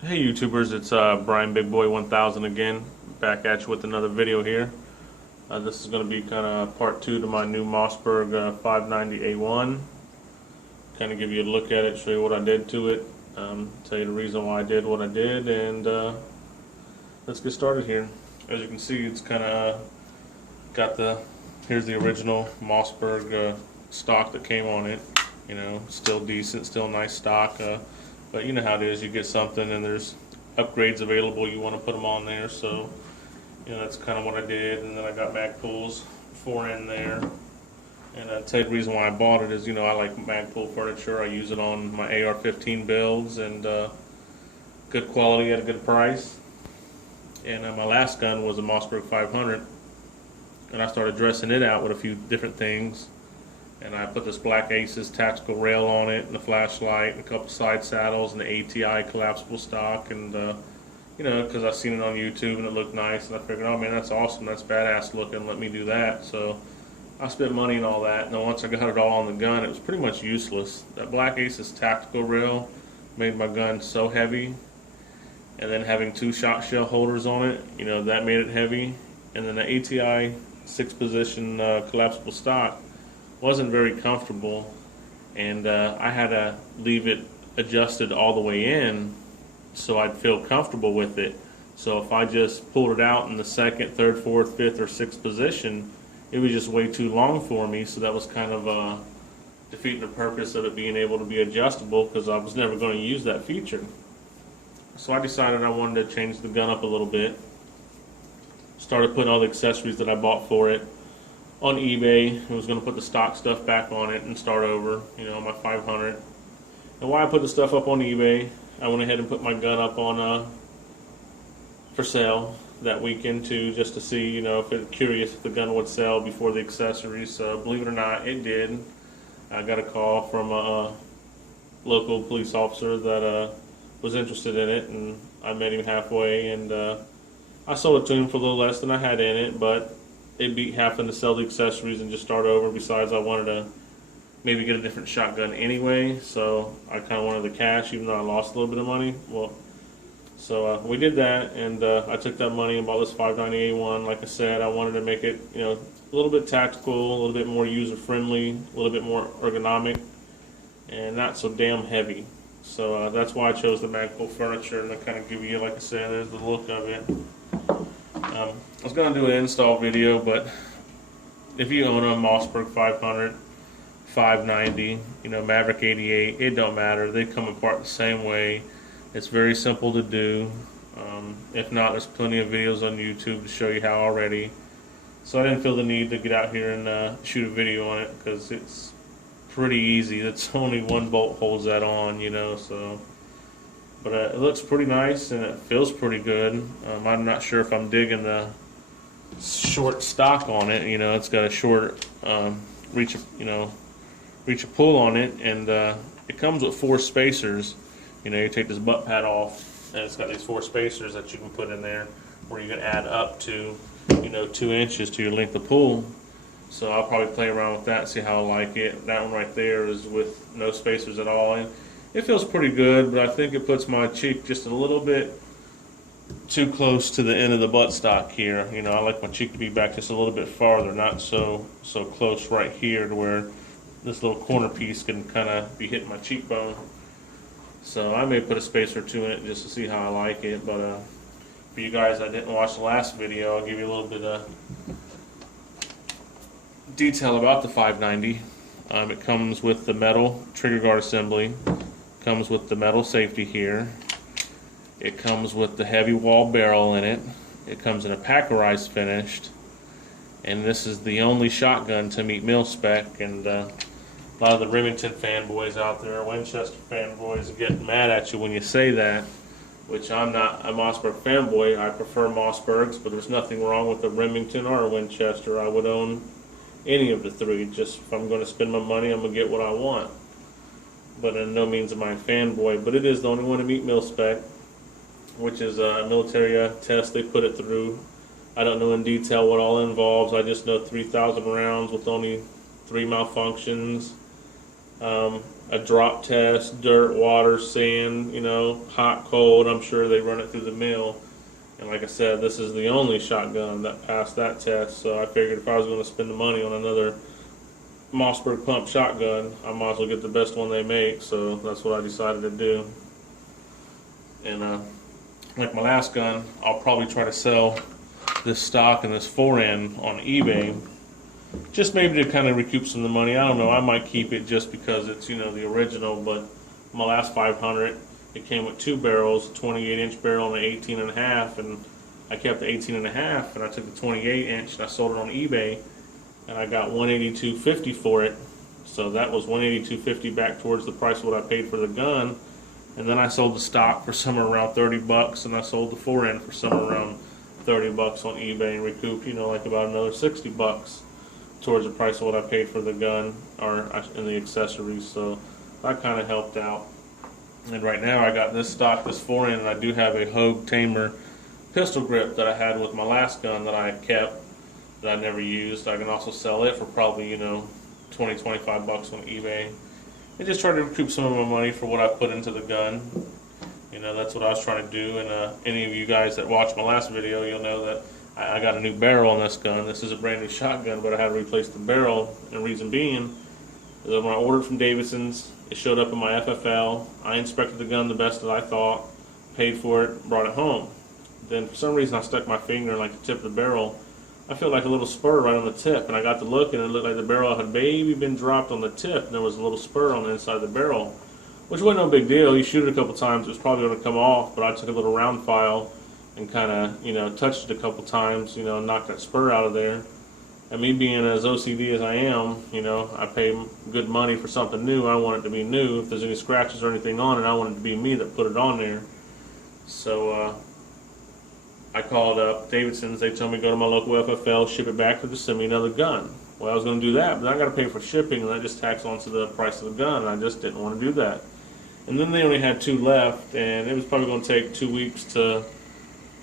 Hey YouTubers, it's Brian Big Boy 1000 again, back at you with another video here. This is going to be kind of part 2 to my new Mossberg 590A1. Kind of give you a look at it, show you what I did to it, tell you the reason why I did what I did, and let's get started here. As you can see, it's kind of got here's the original Mossberg stock that came on it. You know, still decent, still nice stock. But you know how it is, you get something and there's upgrades available, you want to put them on there, so you know that's kind of what I did. And then I got magpuls for in there, and I'll tell you the reason why I bought it is, you know, I like magpul furniture. I use it on my AR-15 builds, and good quality at a good price. And my last gun was a Mossberg 500, and I started dressing it out with a few different things. And I put this Black Aces tactical rail on it, and a flashlight, and a couple side saddles, and the ATI collapsible stock. And you know, because I seen it on YouTube and it looked nice, and I figured, oh man, that's awesome, that's badass looking, let me do that. So I spent money and all that, and then once I got it all on the gun, it was pretty much useless. That Black Aces tactical rail made my gun so heavy, and then having 2 shot shell holders on it, you know, that made it heavy. And then the ATI 6-position collapsible stock wasn't very comfortable, and I had to leave it adjusted all the way in so I'd feel comfortable with it. So if I just pulled it out in the 2nd, 3rd, 4th, 5th, or 6th position, it was just way too long for me. So that was kind of defeating the purpose of it being able to be adjustable, because I was never going to use that feature. So I decided I wanted to change the gun up a little bit. Started putting all the accessories that I bought for it on eBay. I was going to put the stock stuff back on it and start over, you know, my 500. And while I put the stuff up on eBay, I went ahead and put my gun up on for sale that weekend too, just to see, you know, curious if the gun would sell before the accessories. So believe it or not, it did. I got a call from a local police officer that was interested in it, and I met him halfway, and I sold it to him for a little less than I had in it, but it beat having to sell the accessories and just start over. Besides, I wanted to maybe get a different shotgun anyway, so I kind of wanted the cash, even though I lost a little bit of money. Well, so we did that, and I took that money and bought this 590A1. Like I said, I wanted to make it, you know, a little bit tactical, a little bit more user-friendly, a little bit more ergonomic, and not so damn heavy. So that's why I chose the magpul furniture, and to kind of give you, like I said, there's the look of it. I was going to do an install video, but if you own a Mossberg 500, 590, you know, Maverick 88, it don't matter. They come apart the same way. It's very simple to do. If not, there's plenty of videos on YouTube to show you how already. So I didn't feel the need to get out here and shoot a video on it, because it's pretty easy. It's only one bolt holds that on, you know, so. But it looks pretty nice and it feels pretty good. I'm not sure if I'm digging the short stock on it. You know, it's got a short reach a pull on it, and it comes with 4 spacers. You know, you take this butt pad off, and it's got these 4 spacers that you can put in there, where you can add up to, you know, 2 inches to your length of pull. So I'll probably play around with that and see how I like it. That one right there is with no spacers at all. And it feels pretty good, but I think it puts my cheek just a little bit too close to the end of the buttstock here. You know, I like my cheek to be back just a little bit farther, not so close right here to where this little corner piece can kind of be hitting my cheekbone. So I may put a spacer or 2 in it just to see how I like it. But for you guys that didn't watch the last video, I'll give you a little bit of detail about the 590. It comes with the metal trigger guard assembly. Comes with the metal safety here. It comes with the heavy wall barrel in it. It comes in a packerized finished, and this is the only shotgun to meet mil spec. And a lot of the Remington fanboys out there, Winchester fanboys, get mad at you when you say that, which I'm not a Mossberg fanboy. I prefer Mossbergs, but there's nothing wrong with a Remington or a Winchester. I would own any of the 3. Just if I'm going to spend my money, I'm going to get what I want. But in no means am I a fanboy. But it is the only one to meet mil spec, which is a military test they put it through. I don't know in detail what all it involves. I just know 3,000 rounds with only 3 malfunctions. a drop test, dirt, water, sand, you know, hot, cold. I'm sure they run it through the mill. And like I said, this is the only shotgun that passed that test. So I figured if I was going to spend the money on another Mossberg pump shotgun, I might as well get the best one they make. So that's what I decided to do. And like my last gun, I'll probably try to sell this stock and this forend on eBay, just maybe to kind of recoup some of the money. I don't know, I might keep it just because it's, you know, the original. But my last 500, it came with two barrels, a 28-inch barrel and an 18.5, and I kept the 18.5 and I took the 28-inch and I sold it on eBay, and I got $182.50 for it. So that was $182.50 back towards the price of what I paid for the gun. And then I sold the stock for somewhere around 30 bucks, and I sold the forend for somewhere around 30 bucks on eBay, and recouped, you know, like about another 60 bucks towards the price of what I paid for the gun and the accessories. So that kind of helped out. And right now I got this stock, this forend, and I do have a Hogue Tamer pistol grip that I had with my last gun that I kept, that I never used. I can also sell it for probably, you know, 20, 25 bucks on eBay. I just try to recoup some of my money for what I put into the gun. You know, that's what I was trying to do. And any of you guys that watched my last video, you'll know that I got a new barrel on this gun. This is a brand new shotgun, but I had to replace the barrel. And the reason being is that when I ordered from Davidson's, it showed up in my FFL. I inspected the gun the best that I thought, paid for it, brought it home. Then for some reason I stuck my finger in like the tip of the barrel. I felt like a little spur right on the tip, and I got to look, and it looked like the barrel had maybe been dropped on the tip, and there was a little spur on the inside of the barrel, which wasn't no big deal. You shoot it a couple times, it was probably going to come off, but I took a little round file and kind of, you know, touched it a couple times, you know, knocked that spur out of there. And me being as OCD as I am, you know, I pay good money for something new. I want it to be new. If there's any scratches or anything on it, I want it to be me that put it on there. So I called up Davidson's. They told me go to my local FFL, ship it back to them, send me another gun. Well, I was going to do that, but then I got to pay for shipping, and that just tacks onto the price of the gun, and I just didn't want to do that. And then they only had two left, and it was probably going to take 2 weeks to,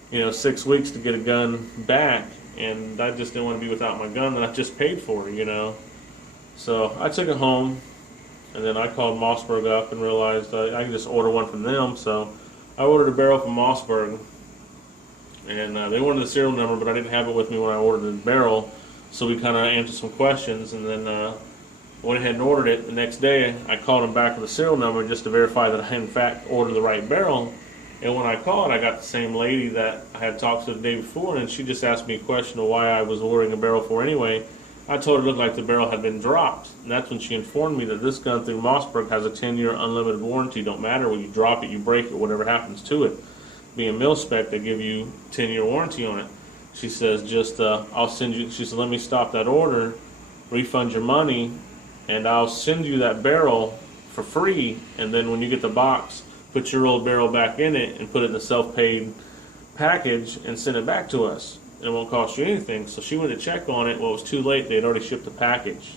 you know, 6 weeks to get a gun back, and I just didn't want to be without my gun that I just paid for, you know. So I took it home, and then I called Mossberg up and realized I could just order one from them. So I ordered a barrel from Mossberg, and they wanted the serial number, but I didn't have it with me when I ordered the barrel. So we kind of answered some questions, and then went ahead and ordered it. The next day, I called them back with the serial number just to verify that I in fact ordered the right barrel. And when I called, I got the same lady that I had talked to the day before, and she just asked me a question of why I was ordering a barrel for anyway. I told her it looked like the barrel had been dropped, and that's when she informed me that this gun through Mossberg has a 10-year unlimited warranty. Don't matter when you drop it, you break it, whatever happens to it. Being mil spec, they give you 10-year warranty on it. She says, just I'll send you. She said, let me stop that order, refund your money, and I'll send you that barrel for free. And then when you get the box, put your old barrel back in it and put it in the self-paid package and send it back to us. It won't cost you anything. So she went to check on it. Well, it was too late. They had already shipped the package.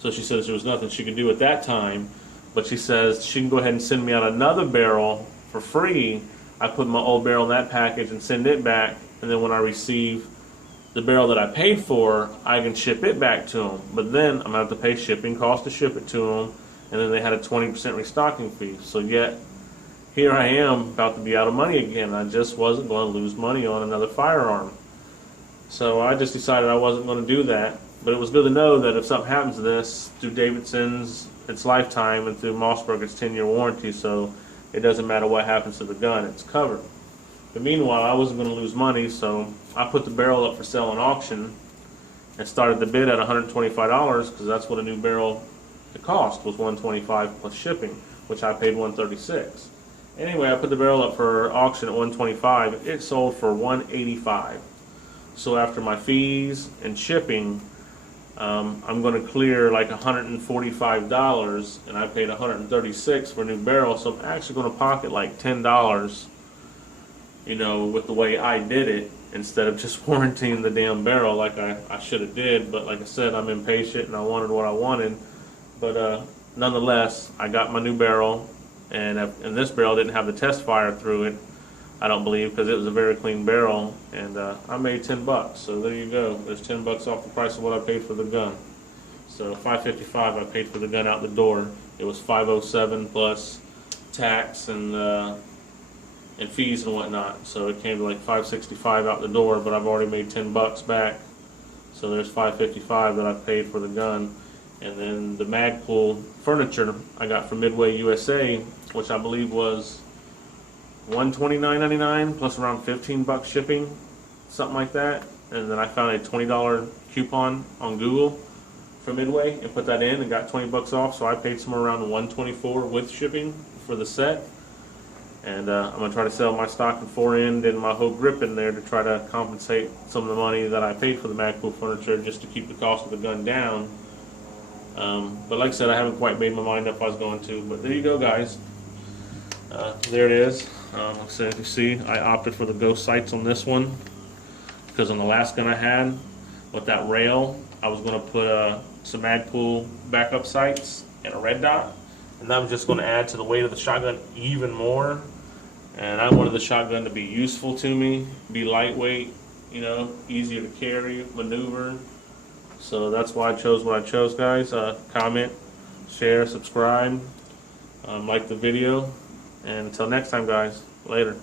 So she says there was nothing she could do at that time. But she says she can go ahead and send me out another barrel for free. I put my old barrel in that package and send it back. And then when I receive the barrel that I paid for, I can ship it back to them. But then I'm going to have to pay shipping costs to ship it to them. And then they had a 20% restocking fee. So yet, here I am about to be out of money again. I just wasn't going to lose money on another firearm. So I just decided I wasn't going to do that. But it was good to know that if something happens to this, through Davidson's, it's lifetime, and through Mossberg, it's 10-year warranty. So it doesn't matter what happens to the gun, it's covered. But meanwhile, I wasn't going to lose money, so I put the barrel up for sale on auction and started the bid at $125 because that's what a new barrel cost, was $125 plus shipping, which I paid $136. Anyway, I put the barrel up for auction at $125. It sold for $185. So after my fees and shipping, I'm going to clear like $145, and I paid $136 for a new barrel. So I'm actually going to pocket like $10. You know, with the way I did it, instead of just warranting the damn barrel like I should have did. But like I said, I'm impatient and I wanted what I wanted. But nonetheless, I got my new barrel, and this barrel didn't have the test fire through it, I don't believe, because it was a very clean barrel, and I made $10. So there you go. There's $10 off the price of what I paid for the gun. So $555 I paid for the gun out the door, it was $507 plus tax and fees and whatnot. So it came to like $565 out the door, but I've already made $10 back. So there's $555 that I paid for the gun. And then the magpul furniture I got from Midway USA, which I believe was $129.99 plus around $15 shipping, something like that. And then I found a $20 coupon on Google for Midway and put that in and got $20 off. So I paid somewhere around $124 with shipping for the set. And I'm gonna try to sell my stock and forend and my whole grip in there to try to compensate some of the money that I paid for the magpul furniture, just to keep the cost of the gun down. But like I said, I haven't quite made my mind up if I was going to. But there you go, guys. There it is. Like I said, you see, I opted for the ghost sights on this one because on the last gun I had with that rail, I was going to put some magpul backup sights and a red dot, and that was just going to add to the weight of the shotgun even more. And I wanted the shotgun to be useful to me, be lightweight, you know, easier to carry, maneuver. So that's why I chose what I chose, guys. Comment, share, subscribe, like the video. And until next time, guys, later.